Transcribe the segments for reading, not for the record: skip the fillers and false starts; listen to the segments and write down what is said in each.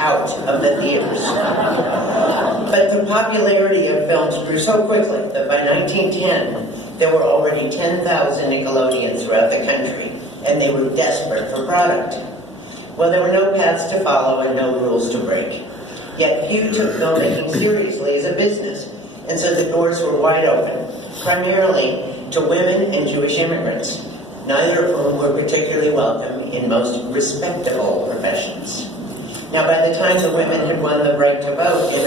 out of the theaters. But the popularity of films grew so quickly that by 1910, there were already 10,000 Nickelodeons throughout the country, and they were desperate for product. Well, there were no paths to follow and no rules to break. Yet few took filmmaking seriously as a business, and so the doors were wide open, primarily to women and Jewish immigrants, neither of whom were particularly welcome in most respectable professions. Now, by the time the women had won the right to vote in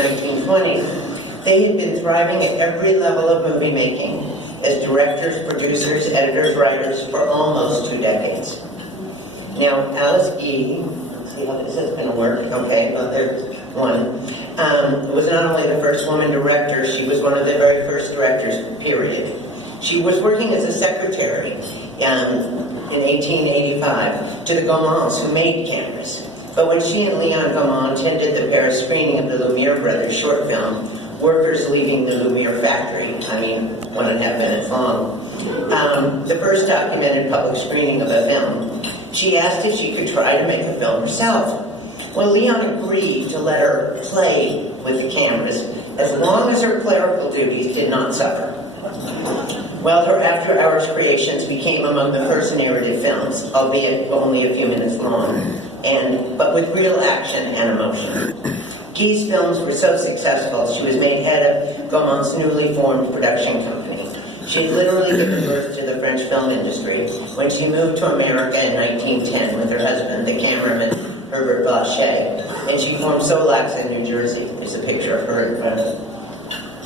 1920, they had been thriving at every level of movie making, as directors, producers, editors, writers, for almost 2 decades. Now, Alice E., let's see how this is going to work. Okay, well, there's one. Was not only the first woman director, she was one of the very first directors, period. She was working as a secretary in 1885 to the Gauments, who made cameras. But when she and Leon Gaumont attended the Paris screening of the Lumiere brothers short film, Workers Leaving the Lumiere Factory, 1.5 minutes long, the first documented public screening of a film, she asked if she could try to make a film herself. Well, Leon agreed to let her play with the cameras as long as her clerical duties did not suffer. Well, her after-hours creations became among the first narrative films, albeit only a few minutes long, but with real action and emotion. Key's films were so successful, she was made head of Gaumont's newly formed production company. She literally given birth to the French film industry when she moved to America in 1910 with her husband, the cameraman Herbert Blanchet, and she formed Solax in New Jersey. There's a picture of her in front of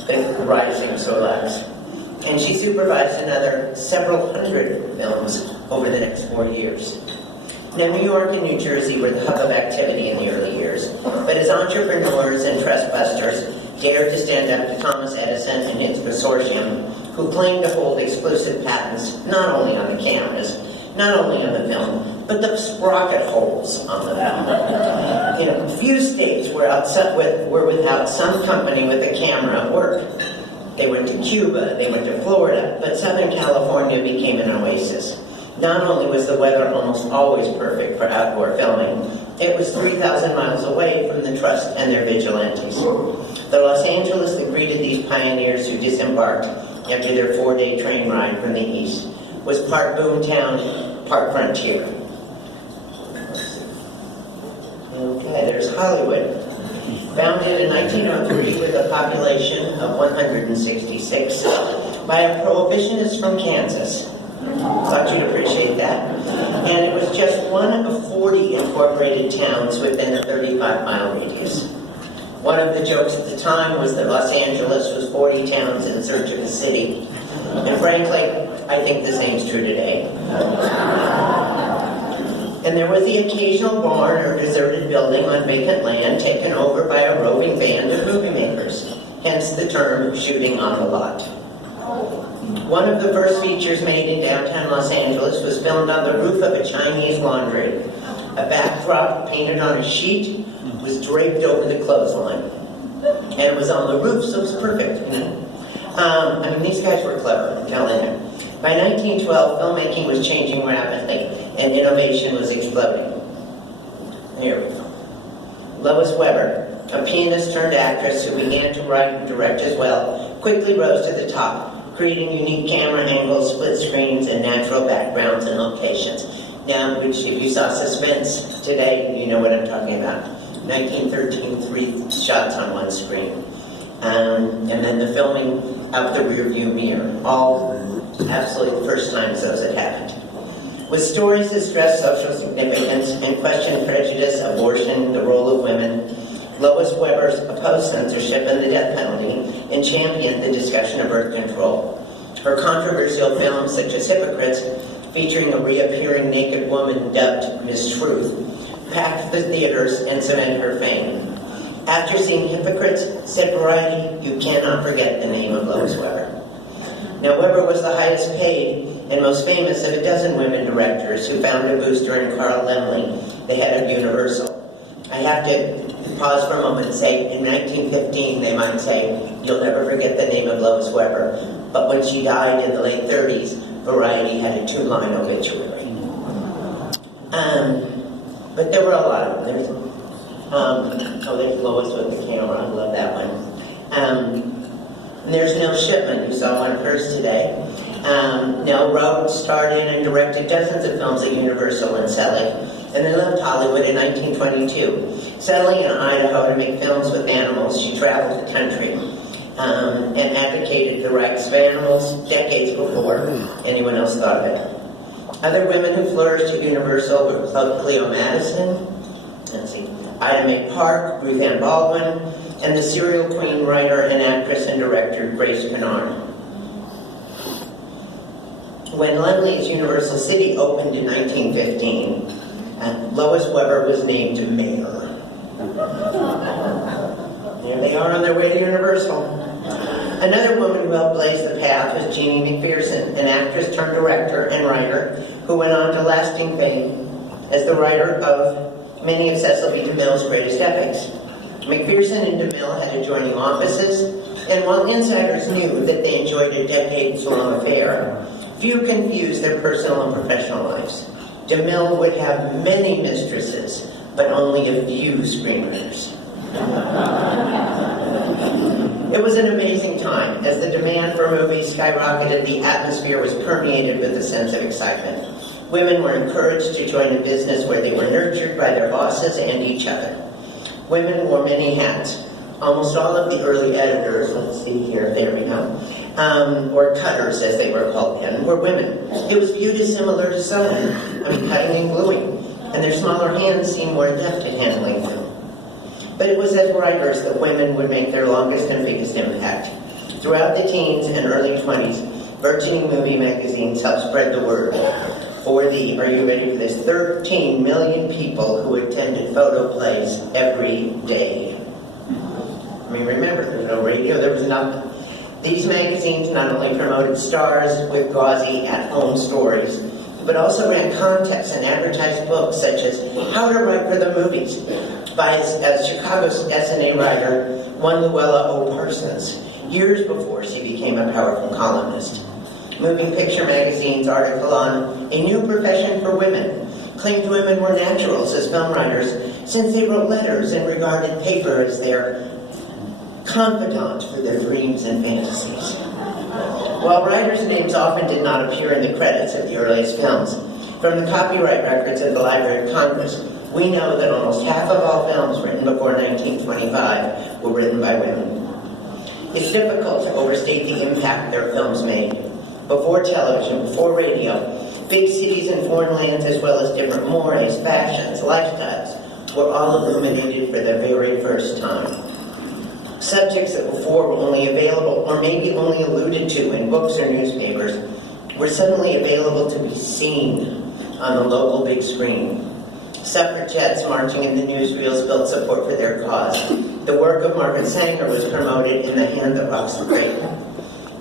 the rising Solax. And she supervised another several hundred films over the next 4 years. Now, New York and New Jersey were the hub of activity in the early years, but as entrepreneurs and trustbusters dared to stand up to Thomas Edison and his consortium, who claimed to hold exclusive patents not only on the cameras, not only on the film, but the sprocket holes on the film. Few states were without some company with a camera at work. They went to Cuba, they went to Florida, but Southern California became an oasis. Not only was the weather almost always perfect for outdoor filming, it was 3,000 miles away from the Trust and their vigilantes. The Los Angeles that greeted these pioneers who disembarked after their 4-day train ride from the east was part boomtown, part frontier. Okay, there's Hollywood. Founded in 1903 with a population of 166 by a prohibitionist from Kansas. Thought you'd appreciate that. And it was just one of 40 incorporated towns within a 35-mile radius. One of the jokes at the time was that Los Angeles was 40 towns in search of a city. And frankly, I think the same is true today. And there was the occasional barn or deserted building on vacant land taken over by a roving band of movie makers, hence the term shooting on the lot. One of the first features made in downtown Los Angeles was filmed on the roof of a Chinese laundry. A backdrop painted on a sheet was draped over the clothesline. And it was on the roof, so it was perfect, these guys were clever, I'm telling you. By 1912, filmmaking was changing rapidly, and innovation was exploding. Here we go. Lois Weber, a pianist turned actress who began to write and direct as well, quickly rose to the top, creating unique camera angles, split screens, and natural backgrounds and locations. Now, which if you saw Suspense today, you know what I'm talking about. 1913, 3 shots on one screen. And then the filming out the rearview mirror. All absolutely the first times those had happened. With stories that stress social significance and question prejudice, abortion, the role of women, Lois Weber opposed censorship and the death penalty and championed the discussion of birth control. Her controversial films, such as Hypocrites, featuring a reappearing naked woman dubbed Miss Truth, packed the theaters and cemented her fame. After seeing Hypocrites, said Variety, you cannot forget the name of Lois Weber. Now, Weber was the highest paid and most famous of a dozen women directors who found a booster in Carl Laemmle, the head of Universal. I have to pause for a moment and say, in 1915, they might say, you'll never forget the name of Lois Weber. But when she died in the late 30s, Variety had a 2-line obituary. But there were a lot of them. Oh, there's Lois with the camera. I love that one. And there's Nell Shipman, who saw one of hers today. Nell wrote, starred in, and directed dozens of films at Universal and Selly, and then left Hollywood in 1922. Settling in Idaho to make films with animals, she traveled the country and advocated the rights of animals decades before anyone else thought of it. Other women who flourished at Universal were Cleo Madison, Ida Mae Park, Ruth Ann Baldwin, and the serial queen writer and actress and director Grace Bernard. When Lumley's Universal City opened in 1915, Lois Weber was named mayor. There they are on their way to Universal. Another woman who helped blaze the path was Jeannie McPherson, an actress turned director and writer who went on to lasting fame as the writer of many of Cecil B. DeMille's greatest epics. McPherson and DeMille had adjoining offices, and while insiders knew that they enjoyed a decades-long affair, few confused their personal and professional lives. DeMille would have many mistresses, but only a few screenwriters. It was an amazing time. As the demand for movies skyrocketed, the atmosphere was permeated with a sense of excitement. Women were encouraged to join a business where they were nurtured by their bosses and each other. Women wore many hats. Almost all of the early editors, let's see here, there we go, or cutters as they were called then, were women. It was viewed as similar to sewing, cutting and gluing, and their smaller hands seemed more adept at handling them. But it was as writers that women would make their longest and biggest impact. Throughout the teens and early 20s, burgeoning movie magazines helped spread the word. For the, are you ready for this, 13 million people who attended photo plays every day. I mean, remember, there was no radio, there was nothing. These magazines not only promoted stars with gauzy at-home stories, but also ran contests and advertised books such as How to Write for the Movies by Chicago's S&A writer, one Luella O. Parsons, years before she became a powerful columnist. Moving Picture Magazine's article on A New Profession for Women claimed women were naturals as film writers since they wrote letters and regarded paper as their confidant for their dreams and fantasies. While writers' names often did not appear in the credits of the earliest films, from the copyright records of the Library of Congress, we know that almost half of all films written before 1925 were written by women. It's difficult to overstate the impact their films made. Before television, before radio, big cities and foreign lands, as well as different mores, fashions, lifestyles, were all illuminated for the very first time. Subjects that before were only available, or maybe only alluded to in books or newspapers, were suddenly available to be seen on the local big screen. Suffragettes marching in the newsreels built support for their cause. The work of Margaret Sanger was promoted in The Hand That Rocks the Cradle.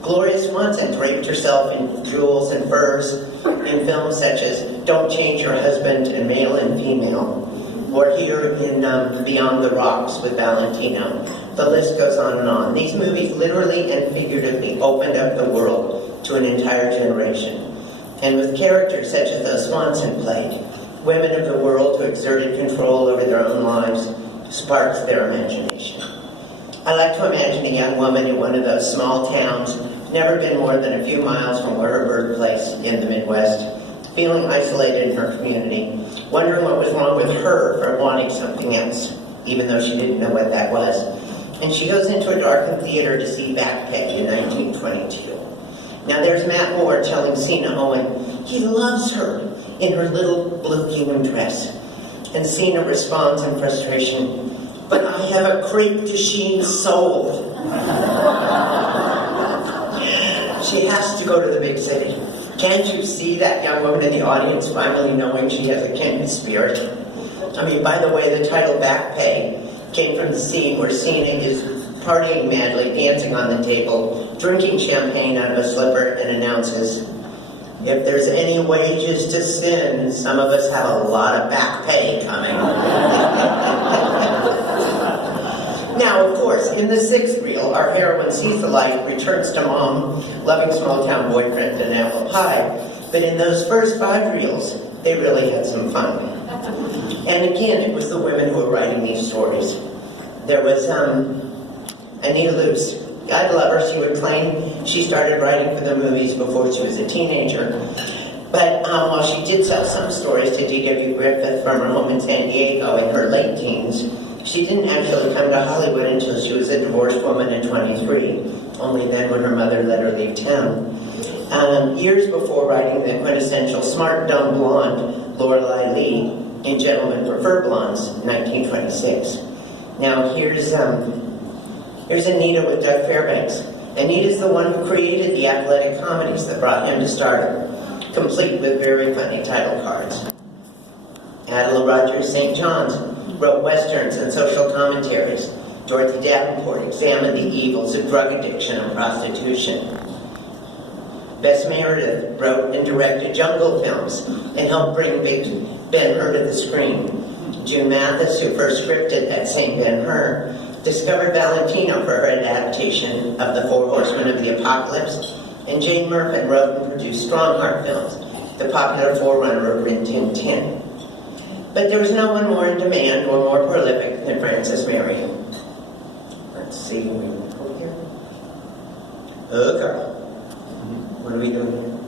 Gloria Swanson draped herself in jewels and furs in films such as Don't Change Your Husband and Male and Female, or here in Beyond the Rocks with Valentino. The list goes on and on. These movies literally and figuratively opened up the world to an entire generation. And with characters such as those Swanson played, women of the world who exerted control over their own lives sparks their imagination. I like to imagine a young woman in one of those small towns, never been more than a few miles from her birthplace in the Midwest, feeling isolated in her community, wondering what was wrong with her for wanting something else, even though she didn't know what that was. And she goes into a darkened theater to see Back Pay in 1922. Now there's Matt Moore telling Cena Owen he loves her in her little blue gingham dress. And Cena responds in frustration, "But I have a crepe de chine soul." She has to go to the big city. Can't you see that young woman in the audience finally knowing she has a kindred spirit? I mean, by the way, the title Back Pay came from the scene where Cena is partying madly, dancing on the table, drinking champagne out of a slipper, and announces, "If there's any wages to sin, some of us have a lot of back pay coming." Now, of course, in the sixth reel, our heroine sees the light, returns to mom, loving small-town boyfriend, and apple pie. But in those first 5 reels, they really had some fun. And again, it was the women who were writing these stories. There was Anita Luce. God love her, she would claim she started writing for the movies before she was a teenager. But while she did sell some stories to D.W. Griffith from her home in San Diego in her late teens, she didn't actually come to Hollywood until she was a divorced woman at 23. Only then would her mother let her leave town. Years before writing the quintessential smart, dumb blonde Lorelei Lee in Gentlemen Prefer Blondes, 1926. Now here's Anita with Doug Fairbanks. Anita's the one who created the athletic comedies that brought him to stardom, complete with very funny title cards. Adela Rogers St. John's wrote westerns and social commentaries. Dorothy Davenport examined the evils of drug addiction and prostitution. Bess Meredith wrote and directed jungle films and helped bring Big Ben-Hur to the screen. June Mathis, who first scripted that same Ben-Hur, discovered Valentino for her adaptation of The Four Horsemen of the Apocalypse, and Jane Murfin wrote and produced Strongheart films, the popular forerunner of Rin Tin Tin. But there was no one more in demand or more prolific than Frances Marion. Let's see, we go here. Okay. What are we doing here?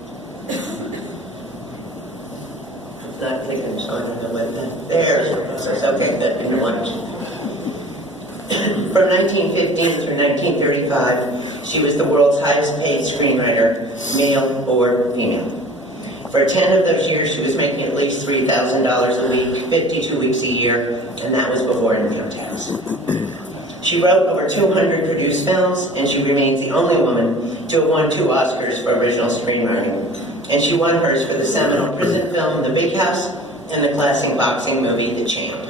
It's not clicking, so I don't know what that. There it says, okay, that didn't want. From 1915 through 1935, she was the world's highest paid screenwriter, male or female. For 10 of those years, she was making at least $3,000 a week, 52 weeks a year, and that was before income tax. She wrote over 200 produced films, and she remains the only woman to have won 2 Oscars for original screenwriting. And she won hers for the seminal prison film, The Big House, and the classic boxing movie, The Champ.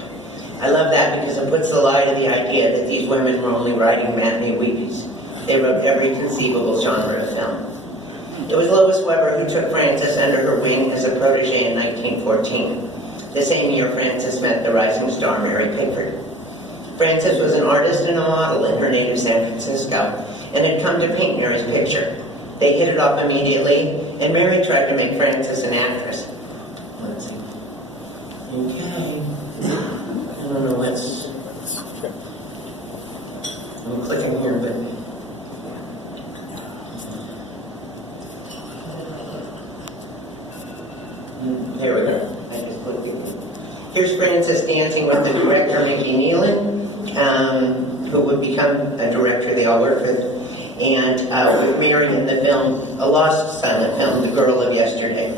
I love that because it puts the lie to the idea that these women were only writing matinee weebies. They wrote every conceivable genre of film. It was Lois Weber who took Frances under her wing as a protege in 1914. The same year, Frances met the rising star Mary Pickford. Frances was an artist and a model in her native San Francisco and had come to paint Mary's picture. They hit it off immediately, and Mary tried to make Frances an actress. Let's see. Okay. I don't know what's... I'm clicking here, but... Here we go. I just clicked it. Here's Frances dancing with the director, Mickey Nealon, who would become a director they all worked with, and with Mary in the film, a lost silent film, The Girl of Yesterday.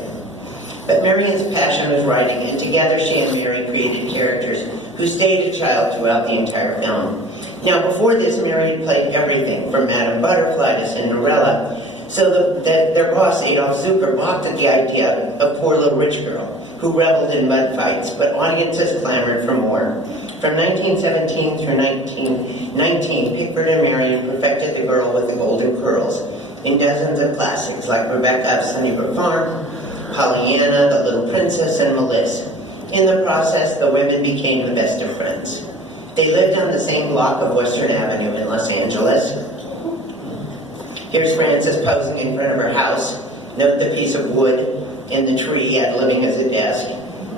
But Marion's passion was writing, and together she and Mary created characters who stayed a child throughout the entire film. Now, before this, Mary had played everything from Madame Butterfly to Cinderella, so their boss, Adolf Zucker, balked at the idea of poor little rich girl who reveled in mud fights, but audiences clamored for more. From 1917 through 1919, Pickford and Marion perfected The Girl with the Golden Curls in dozens of classics like Rebecca of Sunnybrook Farm, Pollyanna, The Little Princess, and Melissa. In the process, the women became the best of friends. They lived on the same block of Western Avenue in Los Angeles. Here's Frances posing in front of her house. Note the piece of wood and the tree ad-libbing as a desk.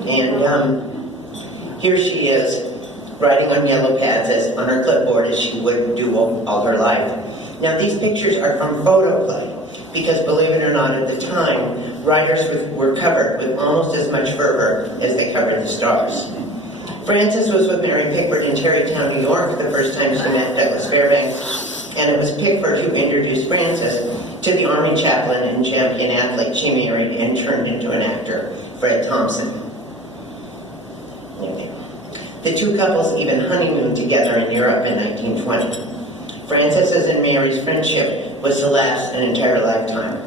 And here she is, writing on yellow pads on her clipboard as she would do all her life. Now these pictures are from photoplay, because believe it or not, at the time, writers were covered with almost as much fervor as they covered the stars. Frances was with Mary Pickford in Tarrytown, New York, the first time she met Douglas Fairbanks, and it was Pickford who introduced Frances to the Army chaplain and champion athlete she married and turned into an actor, Fred Thompson. The two couples even honeymooned together in Europe in 1920. Frances's and Mary's friendship was to last an entire lifetime.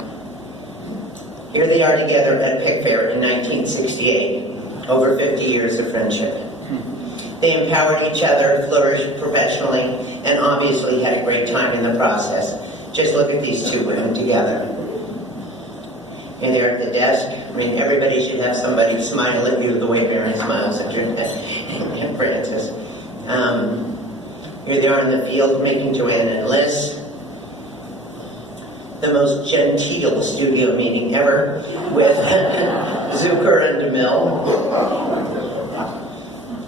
Here they are together at Pick Fair in 1968, over 50 years of friendship. They empowered each other, flourished professionally, and obviously had a great time in the process. Just look at these two women together. And they're at the desk. I mean, everybody should have somebody smile at you the way Mary smiles at Frances. Here they are in the field making Joanne and Liz. The most genteel studio meeting ever with Zucker and DeMille.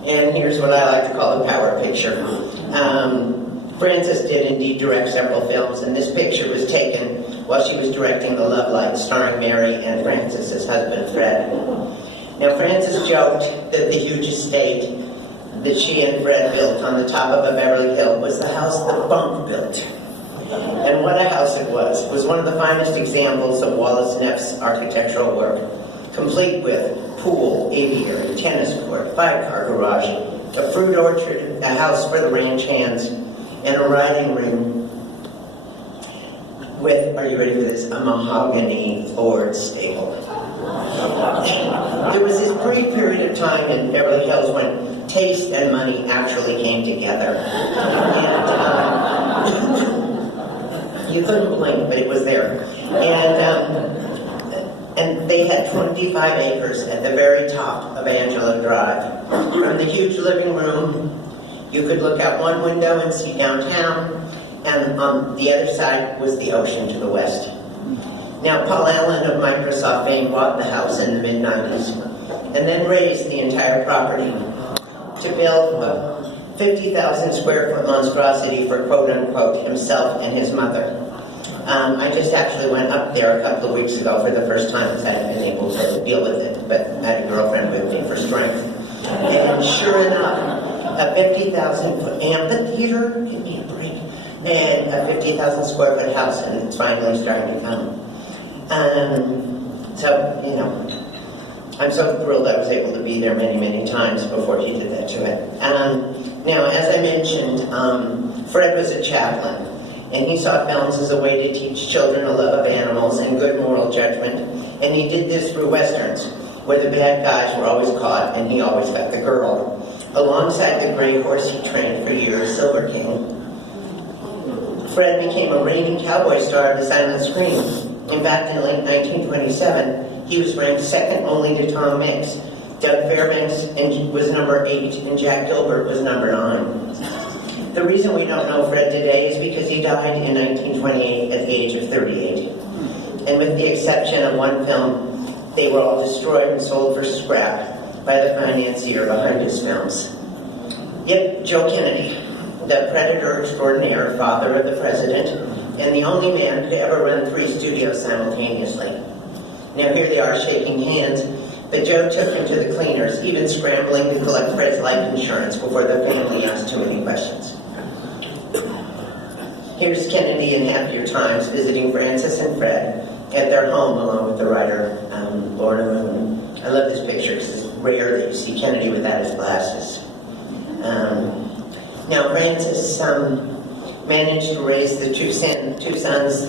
And here's what I like to call the power picture. Frances did indeed direct several films, and this picture was taken while she was directing The Love Light, starring Mary and Francis's husband, Fred. Now, Frances joked that the huge estate that she and Fred built on the top of a Beverly Hill was the house that Bunk built. And what a house it was. It was one of the finest examples of Wallace Neff's architectural work, complete with pool, aviary, tennis court, 5-car garage, a fruit orchard, a house for the ranch hands, and a riding ring with, are you ready for this, a mahogany floored stable. There was this brief period of time in Beverly Hills when taste and money actually came together. And you couldn't blink, but it was there. And they had 25 acres at the very top of Angela Drive. From the huge living room, you could look out one window and see downtown, and on the other side was the ocean to the west. Now, Paul Allen of Microsoft fame bought the house in the mid-90s and then raised the entire property to build a 50,000 square foot monstrosity for quote-unquote himself and his mother. I just actually went up there a couple of weeks ago for the first time because I hadn't been able to deal with it, but I had a girlfriend with me for strength. And sure enough, a 50,000 foot amphitheater, give me a break, and a 50,000 square foot house, and it's finally starting to come. So, you know, I'm so thrilled I was able to be there many, many times before he did that to it. Now, as I mentioned, Fred was a chaplain, and he saw films as a way to teach children a love of animals and good moral judgment, and he did this through westerns, where the bad guys were always caught, and he always got the girl. Alongside the gray horse he trained for years, Silver King, Fred became a reigning cowboy star of the silent screen. In fact, in late 1927, he was ranked second only to Tom Mix. Doug Fairbanks was number 8, and Jack Gilbert was number 9. The reason we don't know Fred today is because he died in 1928 at the age of 38. And with the exception of one film, they were all destroyed and sold for scrap by the financier behind his films. Yet Joe Kennedy, the predator extraordinaire, father of the president, and the only man to ever run 3 studios simultaneously. Now here they are shaking hands, but Joe took him to the cleaners, even scrambling to collect Fred's life insurance before the family asked too many questions. Here's Kennedy in happier times visiting Frances and Fred at their home along with the writer Lorna Moon. I love this picture because it's rare that you see Kennedy without his glasses. Now Frances managed to raise the two sons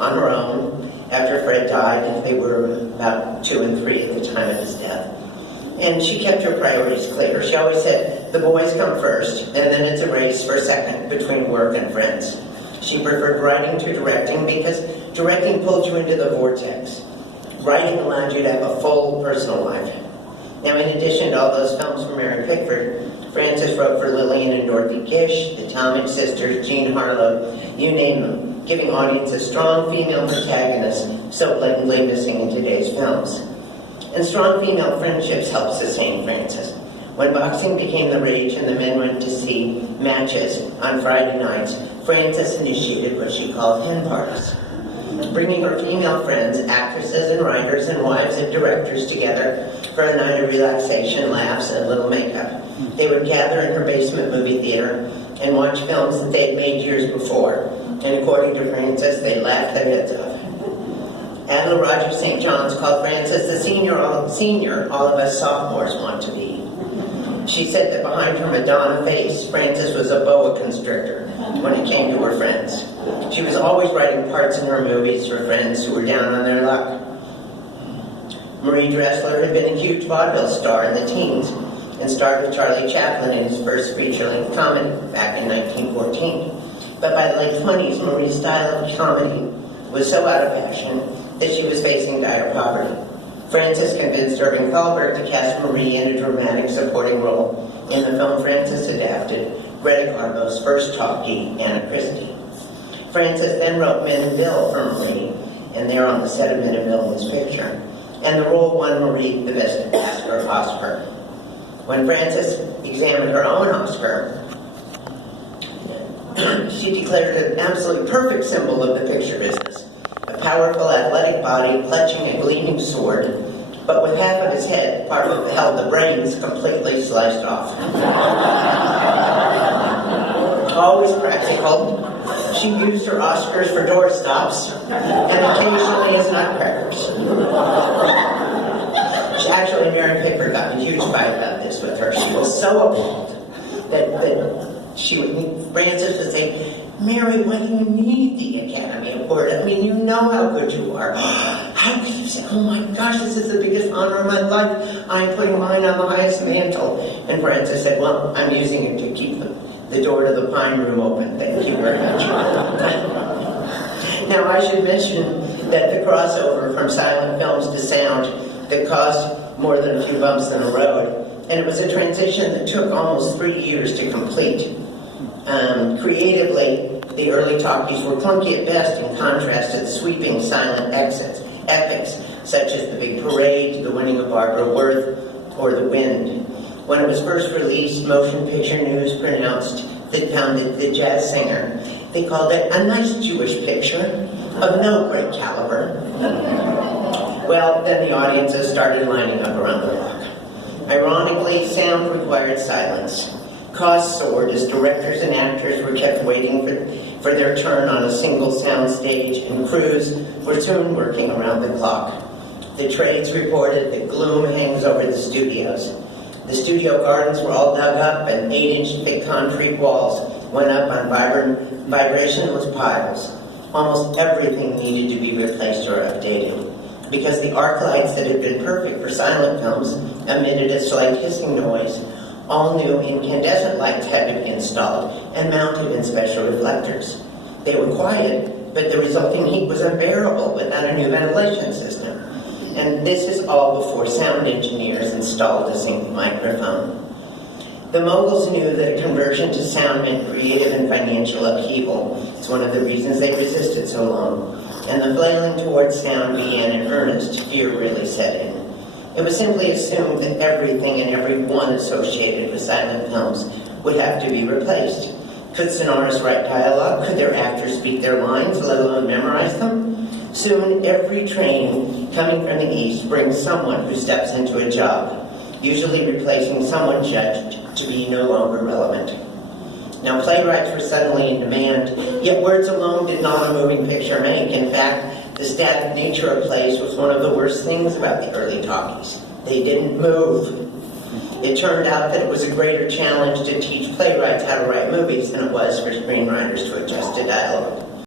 on her own after Fred died. They were about 2 and 3 at the time of his death. And she kept her priorities clear. She always said, the boys come first, and then it's a race for second between work and friends. She preferred writing to directing because directing pulled you into the vortex. Writing allowed you to have a full personal life. Now, in addition to all those films from Mary Pickford, Frances wrote for Lillian and Dorothy Gish, the Talmadge sisters, Jean Harlow, you name them, giving audiences strong female protagonists so blatantly missing in today's films. And strong female friendships helped sustain Frances. When boxing became the rage and the men went to see matches on Friday nights, Frances initiated what she called hen parties, bringing her female friends, actresses and writers and wives of directors together for a night of relaxation, laughs, and a little makeup. They would gather in her basement movie theater and watch films that they'd made years before, and according to Frances, they laughed their heads off. Adela Rogers St. John's called Frances the senior all of us sophomores want to be. She said that behind her Madonna face, Frances was a boa constrictor when it came to her friends. She was always writing parts in her movies for friends who were down on their luck. Marie Dressler had been a huge vaudeville star in the teens and starred with Charlie Chaplin in his first feature-length comedy back in 1914. But by the late 20s, Marie's style of comedy was so out of fashion that she was facing dire poverty. Frances convinced Irving Thalberg to cast Marie in a dramatic supporting role in the film Frances adapted, Greta Garbo's first talkie, Anna Christie. Frances then wrote Men in Bill for Marie, and they're on the set of Men in Bill in this picture. And the role won Marie the Best Actor Oscar. When Frances examined her own Oscar, she declared it an absolutely perfect symbol of the picture business. A powerful, athletic body clutching a gleaming sword, but with half of his head, part of held the brains, completely sliced off. Always practical, she used her Oscars for doorstops and occasionally as nutcrackers. Actually, Mary Pickford got in a huge fight about this with her. She was so appalled that Frances would say, "Mary, why do you need the Academy Award? I mean, you know how good you are. How can you say, oh my gosh, this is the biggest honor of my life. I'm putting mine on the highest mantle." And Frances said, "Well, I'm using it to keep the door to the Pine Room open. Thank you very much." Now, I should mention that the crossover from silent films to sound that caused more than a few bumps in the road, and it was a transition that took almost 3 years to complete. Creatively, the early talkies were clunky at best in contrast to the sweeping silent epics, such as The Big Parade, The Winning of Barbara Worth, or The Wind. When it was first released, Motion Picture News pronounced that found it the jazz singer. They called it a nice Jewish picture of no great caliber. Well, then the audiences started lining up around the block. Ironically, sound required silence. Costs soared as directors and actors were kept waiting for their turn on a single sound stage, and crews were soon working around the clock. The trades reported that gloom hangs over the studios. The studio gardens were all dug up, and 8-inch thick concrete walls went up on vibrationless piles. Almost everything needed to be replaced or updated, because the arc lights that had been perfect for silent films emitted a slight hissing noise. All new incandescent lights had to be installed and mounted in special reflectors. They were quiet, but the resulting heat was unbearable without a new ventilation system. And this is all before sound engineers installed a single microphone. The moguls knew that a conversion to sound meant creative and financial upheaval. It's one of the reasons they resisted so long. And the flailing towards sound began in earnest. Fear really set in. It was simply assumed that everything and everyone associated with silent films would have to be replaced. Could sonorists write dialogue? Could their actors speak their lines, let alone memorize them? Soon, every train coming from the East brings someone who steps into a job, usually replacing someone judged to be no longer relevant. Now, playwrights were suddenly in demand, yet words alone did not a moving picture make. In fact, the static nature of plays was one of the worst things about the early talkies. They didn't move. It turned out that it was a greater challenge to teach playwrights how to write movies than it was for screenwriters to adjust to dialogue.